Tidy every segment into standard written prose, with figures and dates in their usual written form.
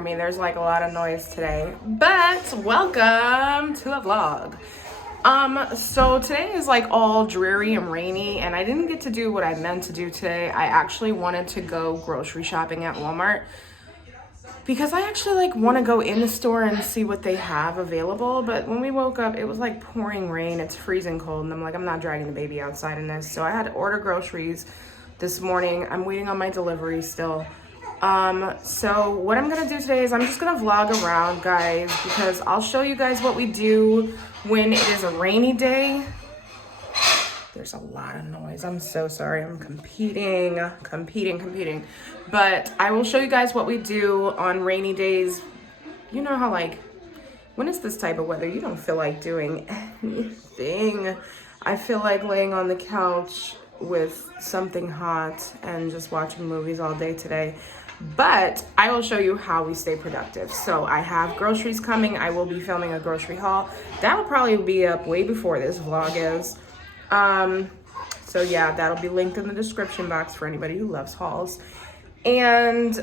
hear me. There's like a lot of noise today, but welcome to the vlog. So today is like all dreary and rainy, and I didn't get to do what I meant to do today. I actually wanted to go grocery shopping at Walmart because I actually like want to go in the store and see what they have available. But when we woke up, it was like pouring rain. It's freezing cold, and I'm like, I'm not dragging the baby outside in this. So I had to order groceries this morning. I'm waiting on my delivery still. So what I'm gonna do today is I'm just gonna vlog around, guys, because I'll show you guys what we do when it is a rainy day. There's a lot of noise. I'm so sorry. I'm competing. But I will show you guys what we do on rainy days. You know how like when it's this type of weather, you don't feel like doing anything. I feel like laying on the couch with something hot and just watching movies all day today. But I will show you how we stay productive. So I have groceries coming. I will be filming a grocery haul. That'll probably be up way before this vlog is. So yeah, that'll be linked in the description box for anybody who loves hauls. And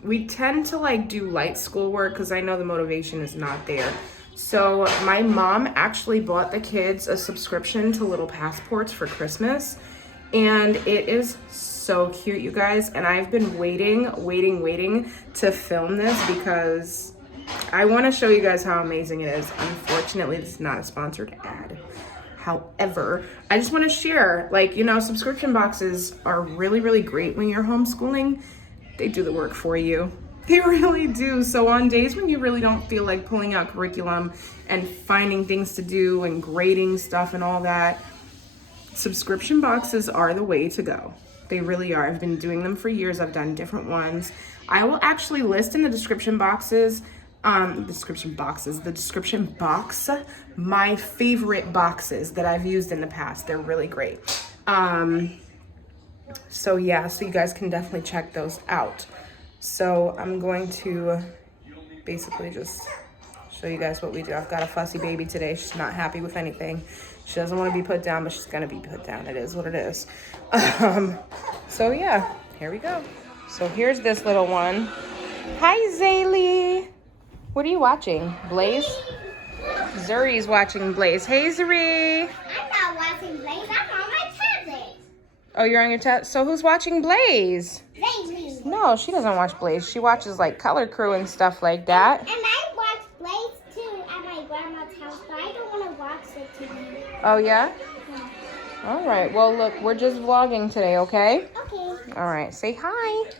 we tend to like do light schoolwork because I know the motivation is not there. So my mom actually bought the kids a subscription to Little Passports for Christmas, and it is so cute, you guys. And I've been waiting to film this because I want to show you guys how amazing it is. Unfortunately, this is not a sponsored ad. However, I just want to share, like, you know, subscription boxes are really, really great when you're homeschooling. They do the work for you. They really do. So on days when you really don't feel like pulling out curriculum and finding things to do and grading stuff and all that, subscription boxes are the way to go. They really are. I've been doing them for years. I've done different ones. I will actually list in the description box, my favorite boxes that I've used in the past. They're really great. So yeah, so you guys can definitely check those out. So I'm going to basically just show you guys what we do. I've got a fussy baby today. She's not happy with anything. She doesn't want to be put down, but she's gonna be put down. It is what it is. So yeah, here we go. So here's this little one. Hi, Zaylee. What are you watching? Blaze? Zuri's watching Blaze. Hey, Zuri. I'm not watching Blaze. I'm on my tablet. Oh, you're on your tablet? So who's watching Blaze? Blaze. No, she doesn't watch Blaze. She watches like Color Crew and stuff like that. And I watch Blaze too at my grandma's house, but I don't want to watch it today. Oh, yeah? All right. Well, look, we're just vlogging today, okay? Okay. All right. Say hi.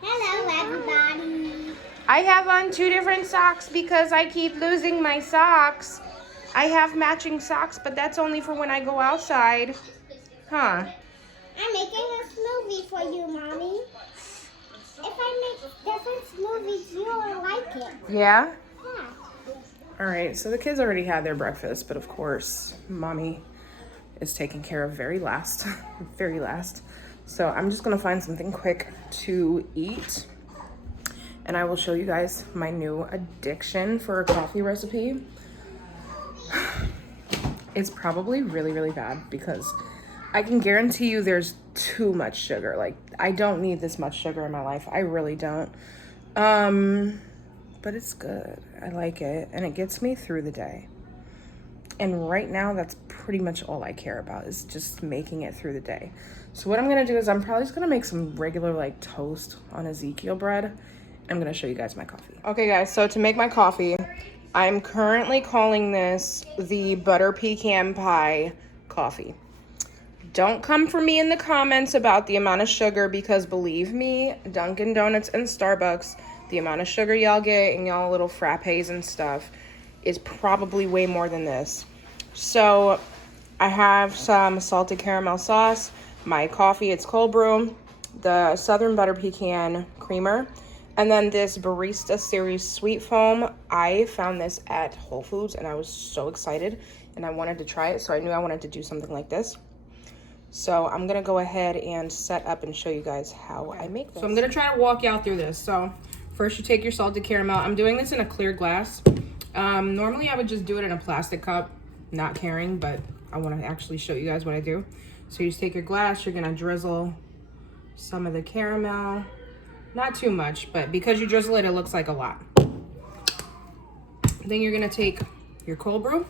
Hello, everybody. I have on 2 different socks because I keep losing my socks. I have matching socks, but that's only for when I go outside. Huh? I'm making a smoothie for you, Mommy. If I make different smoothies, you'll like it. Yeah? Yeah. All right, so the kids already had their breakfast, but of course, Mommy is taking care of very last. So I'm just gonna find something quick to eat, and I will show you guys my new addiction for a coffee recipe. It's probably really, really bad because I can guarantee you there's too much sugar. Like, I don't need this much sugar in my life. I really don't. But it's good. I like it, and it gets me through the day. And right now, that's pretty much all I care about is just making it through the day. So what I'm gonna do is I'm probably just gonna make some regular like toast on Ezekiel bread. I'm gonna show you guys my coffee. Okay, guys, so to make my coffee, I'm currently calling this the butter pecan pie coffee. Don't come for me in the comments about the amount of sugar, because believe me, Dunkin' Donuts and Starbucks, the amount of sugar y'all get in y'all little frappes and stuff is probably way more than this. So I have some salted caramel sauce, my coffee, it's cold brew, the Southern Butter Pecan creamer, and then this Barista Series Sweet Foam. I found this at Whole Foods and I was so excited and I wanted to try it, so I knew I wanted to do something like this. So I'm gonna go ahead and set up and show you guys how I make this. So I'm gonna try to walk y'all through this. So first you take your salted caramel. I'm doing this in a clear glass. Normally I would just do it in a plastic cup, not caring, but I wanna actually show you guys what I do. So you just take your glass, you're gonna drizzle some of the caramel Not too much, but because you drizzle it, it looks like a lot. Then you're gonna take your cold brew,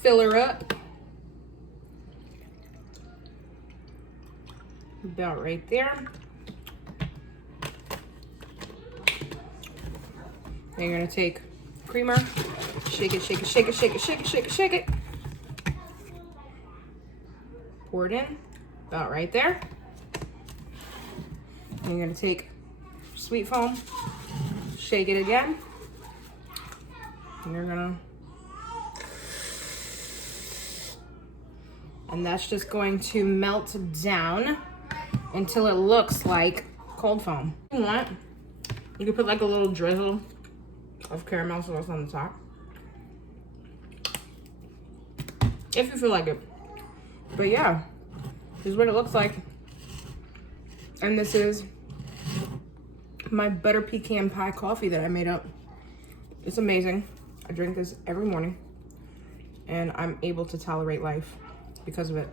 fill her up about right there. Then you're gonna take creamer, shake it, shake it, shake it, shake it, shake it, shake it, shake it. Pour it in, about right there. And you're gonna take sweet foam, shake it again. And you're gonna, and that's just going to melt down until it looks like cold foam. If you want, you can put like a little drizzle of caramel sauce on the top, if you feel like it. But yeah, this is what it looks like. And this is my butter pecan pie coffee that I made up. It's amazing. I drink this every morning and I'm able to tolerate life because of it.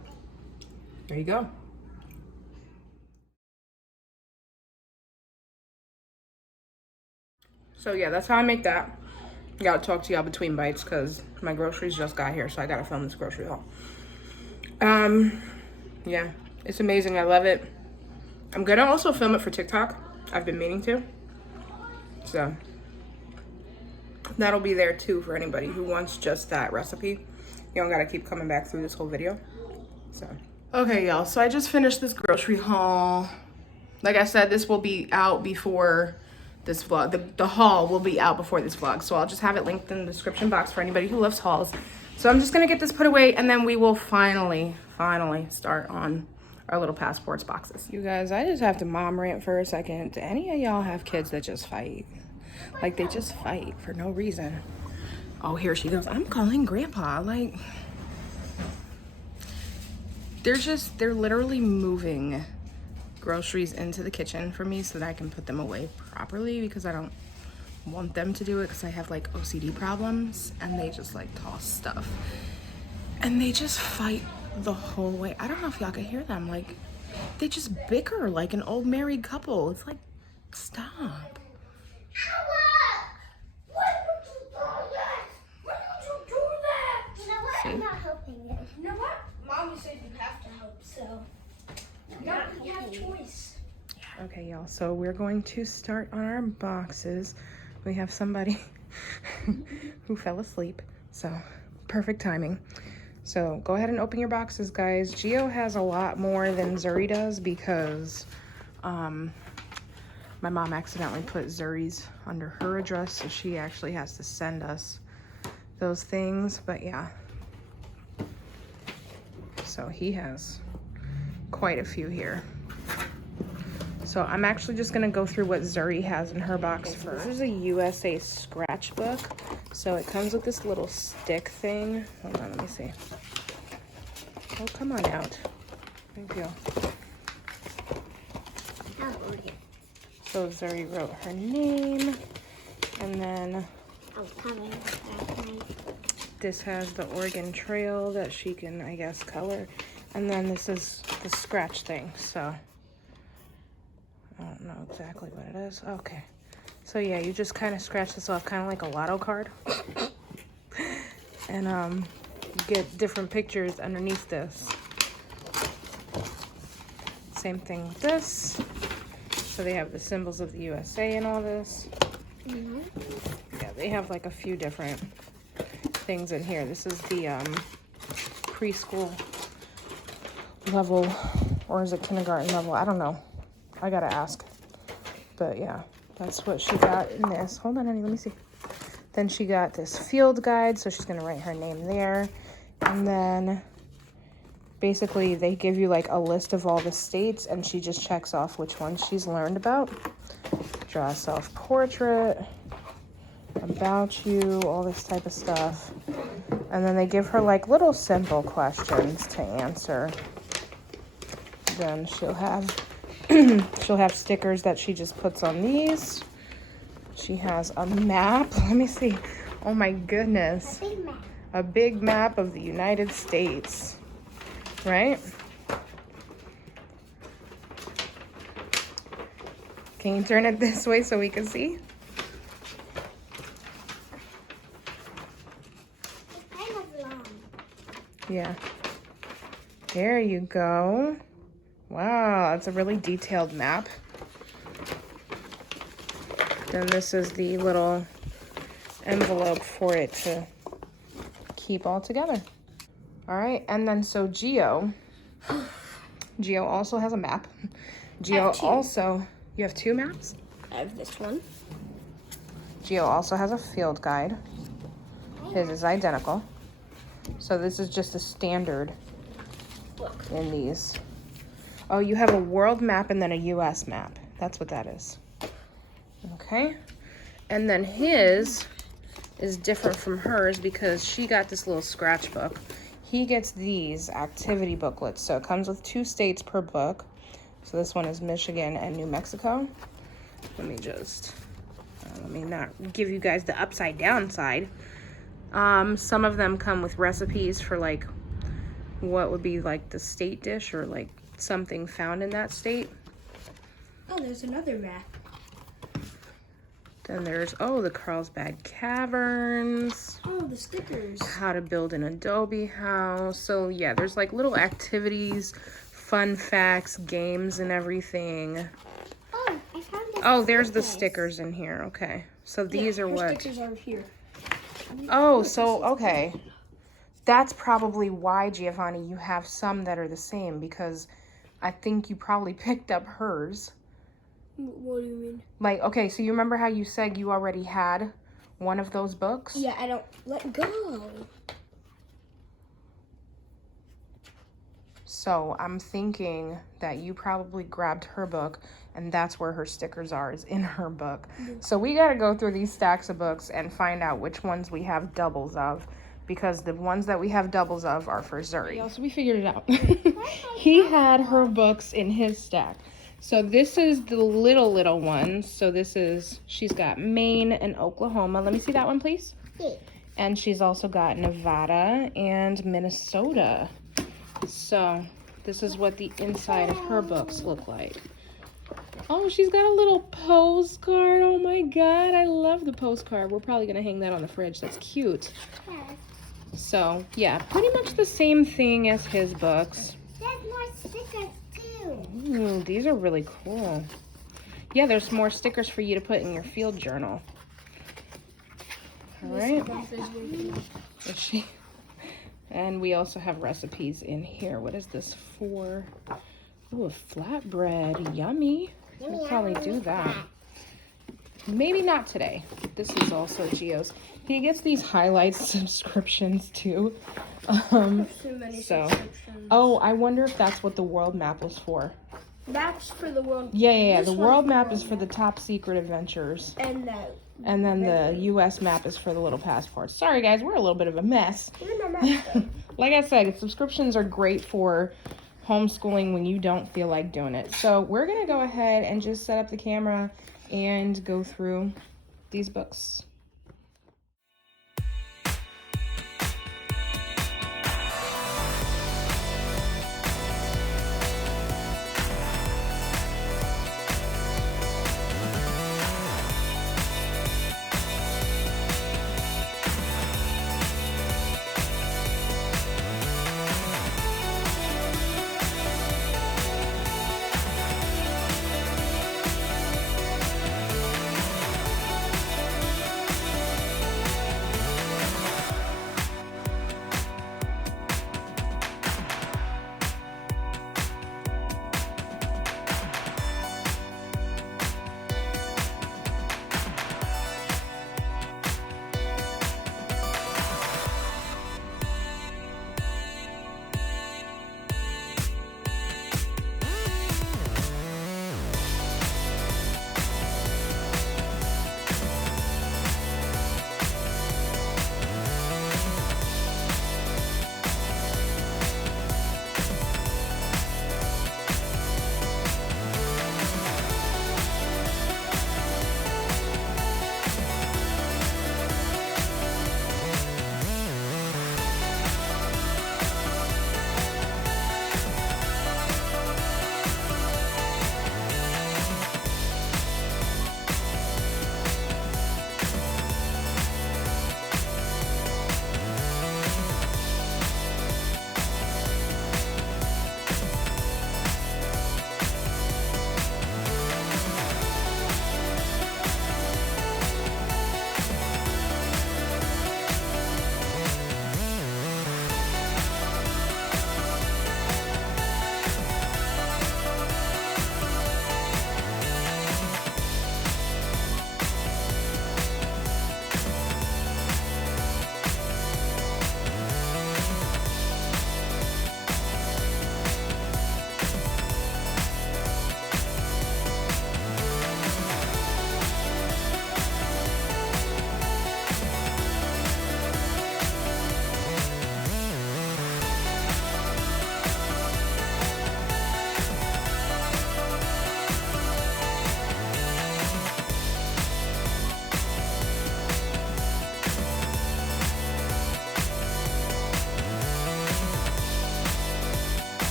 There you go. So yeah, that's how I make that. I gotta talk to y'all between bites because my groceries just got here, so I gotta film this grocery haul. Yeah, it's amazing. I love it. I'm gonna also film it for TikTok. I've been meaning to. So that'll be there too for anybody who wants just that recipe. You don't gotta keep coming back through this whole video. So, okay, y'all. So I just finished this grocery haul. Like I said, this will be out before this vlog. The haul will be out before this vlog. So I'll just have it linked in the description box for anybody who loves hauls. So I'm just gonna get this put away and then we will finally start on our little passports boxes. You guys, I just have to mom rant for a second. Do any of y'all have kids that just fight? Like they just fight for no reason. Oh, here she goes. I'm calling grandpa. Like, they're literally moving groceries into the kitchen for me so that I can put them away properly because I don't want them to do it because I have like OCD problems and they just like toss stuff. And they just fight the whole way. I don't know if y'all can hear them. Like, they just bicker like an old married couple. It's like, stop. I'm not helping you. You know what? Mommy said you have to help, so you have a choice. Okay, y'all, so we're going to start on our boxes. We have somebody who fell asleep, so perfect timing. So go ahead and open your boxes, guys. Gio has a lot more than Zuri does because my mom accidentally put Zuri's under her address, so she actually has to send us those things, but yeah. So he has quite a few here. So I'm actually just gonna go through what Zuri has in her box first. This is a USA scratchbook. So it comes with this little stick thing. Hold on, let me see. Oh, come on out. Thank you. So Zuri wrote her name. And then this has the Oregon Trail that she can, I guess, color. And then this is the scratch thing, so I don't know exactly what it is. Okay. So yeah, you just kind of scratch this off, kind of like a lotto card. And you get different pictures underneath this. Same thing with this. So they have the symbols of the USA and all this. Mm-hmm. Yeah, they have like a few different things in here. This is the preschool level, or is it kindergarten level? I don't know. I gotta ask. But yeah, that's what she got in this. Hold on, honey, let me see. Then she got this field guide, so she's gonna write her name there. And then basically they give you like a list of all the states and she just checks off which ones she's learned about. Draw a self-portrait, about you, all this type of stuff. And then they give her like little simple questions to answer. Then she'll have she'll have stickers that she just puts on these. She has a map. Let me see. Oh my goodness. A big map. A big map of the United States. Right? Can you turn it this way so we can see? It's kind of long. Yeah. There you go. Wow, that's a really detailed map. Then this is the little envelope for it to keep all together. All right, and then so Geo also has a map. Geo also, you have 2 maps? I have this one. Geo also has a field guide. His is identical. So this is just a standard in these. Oh, you have a world map and then a US map. That's what that is. Okay. And then his is different from hers because she got this little scratchbook. He gets these activity booklets. So it comes with 2 states per book. So this one is Michigan and New Mexico. Let me just, let me not give you guys the upside down side. Some of them come with recipes for like what would be like the state dish or like something found in that state. Oh, there's another map. Then there's, oh, the Carlsbad Caverns. Oh, the stickers. How to build an adobe house. So yeah, there's like little activities, fun facts, games and everything. Oh, I found this. Oh, there's the stickers in here. Okay. So these are what? Stickers are here. Oh, so, okay. That's probably why, Giovanni, you have some that are the same because I think you probably picked up hers. What do you mean? Like, okay, so you remember how you said you already had one of those books? Yeah, I don't let go. So I'm thinking that you probably grabbed her book and that's where her stickers are, is in her book. So we got to go through these stacks of books and find out which ones we have doubles of because the ones that we have doubles of are for Zuri. Yeah, so we figured it out. He had her books in his stack. So this is the little ones. So this is, she's got Maine and Oklahoma. Let me see that one, please. Yeah. And she's also got Nevada and Minnesota. So this is what the inside of her books look like. Oh, she's got a little postcard. Oh my God, I love the postcard. We're probably gonna hang that on the fridge. That's cute. So yeah, pretty much the same thing as his books. There's more stickers too. Ooh, these are really cool. Yeah, there's more stickers for you to put in your field journal. All right. Is she? And we also have recipes in here. What is this for? Ooh, a flatbread. Yummy. We'll probably do that. Maybe not today. This is also Geo's. He gets these highlights subscriptions too. So, oh, I wonder if that's what the world map was for. That's for the world. Yeah. The world map is for the top secret adventures. And then the US map is for the little passports. Sorry guys, we're a little bit of a mess. Like I said, subscriptions are great for homeschooling when you don't feel like doing it. So we're gonna go ahead and just set up the camera and go through these books.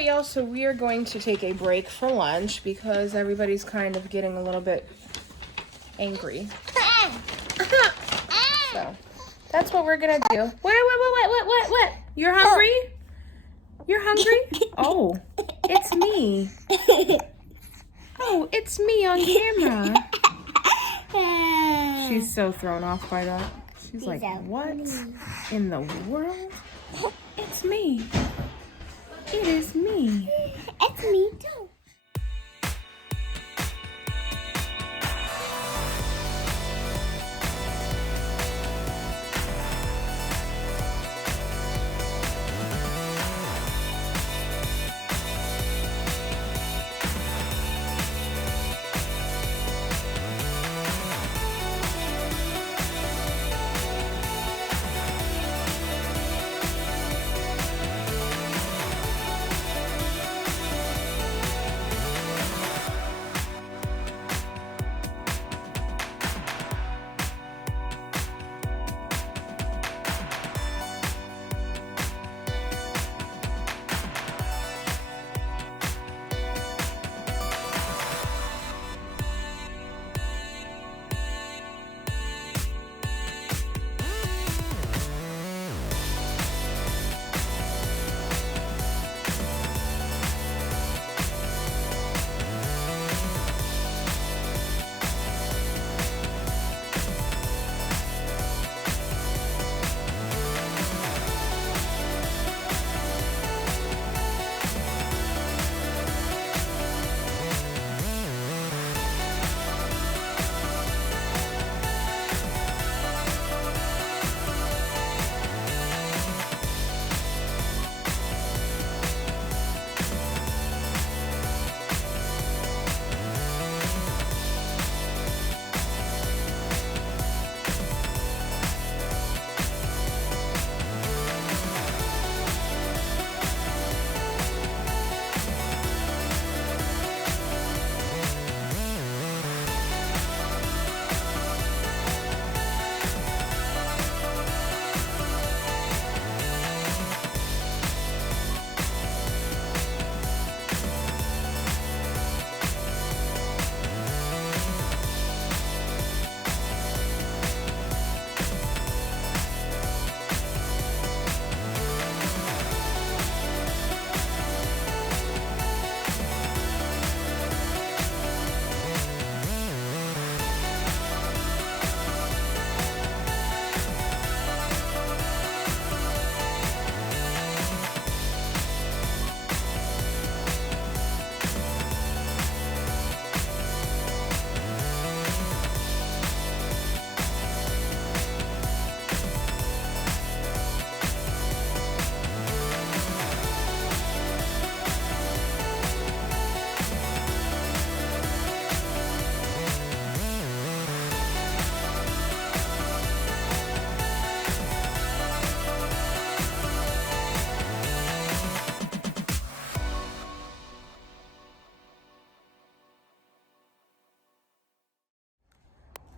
right, y'all, so we are going to take a break for lunch because everybody's kind of getting a little bit angry. So that's what we're gonna do. What? You're hungry? You're hungry? Oh, it's me. Oh, it's me on camera. She's so thrown off by that. She's like, what in the world? It's me. It is me. It's me too.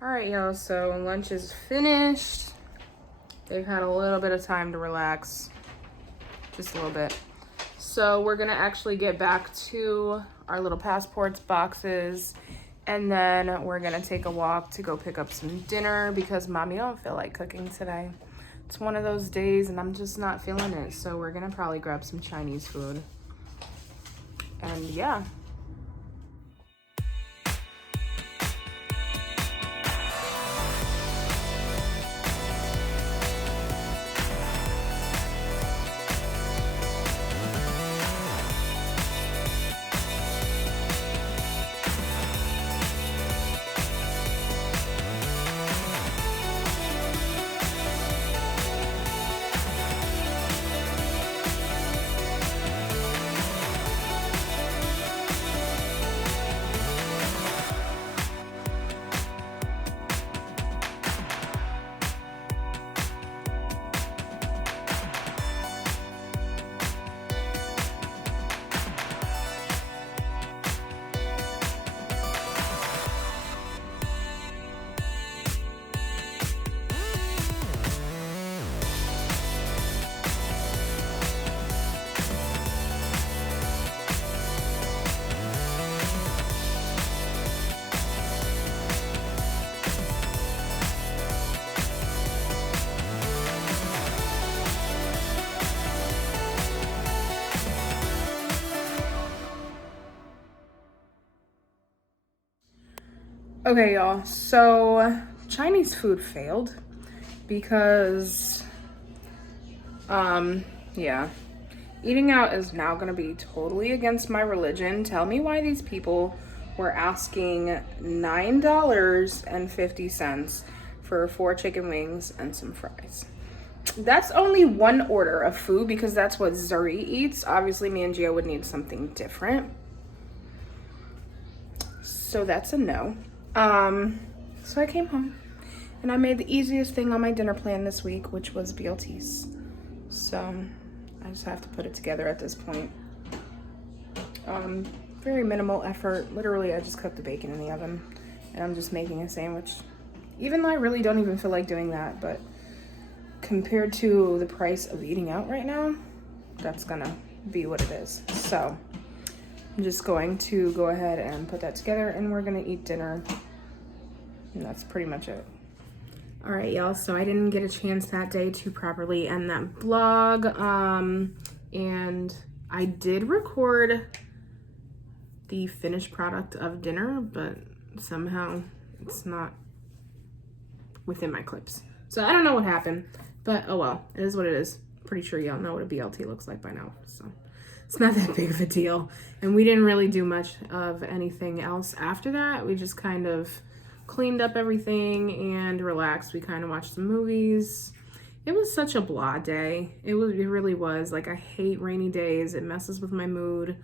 All right, y'all, so lunch is finished. They've had a little bit of time to relax, just a little bit. So we're gonna actually get back to our little passports boxes, and then we're gonna take a walk to go pick up some dinner because mommy don't feel like cooking today. It's one of those days and I'm just not feeling it. So we're gonna probably grab some Chinese food. And yeah. Okay, y'all, so Chinese food failed because, yeah, eating out is now gonna be totally against my religion. Tell me why these people were asking $9.50 for 4 chicken wings and some fries. That's only one order of food because that's what Zuri eats. Obviously, me and Gio would need something different. So that's a no. So I came home and I made the easiest thing on my dinner plan this week, which was BLTs. So I just have to put it together at this point. Very minimal effort. Literally, I just cooked the bacon in the oven and I'm just making a sandwich. Even though I really don't even feel like doing that, but compared to the price of eating out right now, that's gonna be what it is. So I'm just going to go ahead and put that together and we're gonna eat dinner. And that's pretty much it. All right, y'all, so I didn't get a chance that day to properly end that vlog. And I did record the finished product of dinner, but somehow it's not within my clips. So I don't know what happened, but oh well, it is what it is. Pretty sure y'all know what a BLT looks like by now, so it's not that big of a deal. And we didn't really do much of anything else after that. We just kind of cleaned up everything and relaxed. We kind of watched some movies. It was such a blah day. It really was. Like, I hate rainy days. It messes with my mood.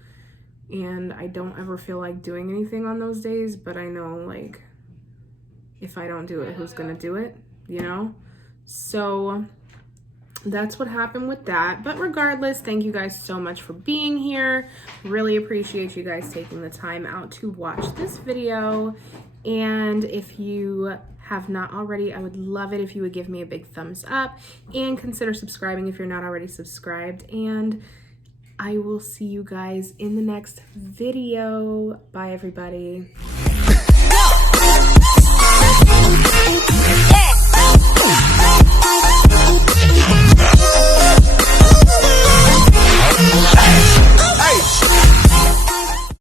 And I don't ever feel like doing anything on those days, but I know, like, if I don't do it, who's gonna do it, you know? So that's what happened with that. But regardless, thank you guys so much for being here. Really appreciate you guys taking the time out to watch this video. And if you have not already, I would love it if you would give me a big thumbs up and consider subscribing if you're not already subscribed. And I will see you guys in the next video. Bye, everybody.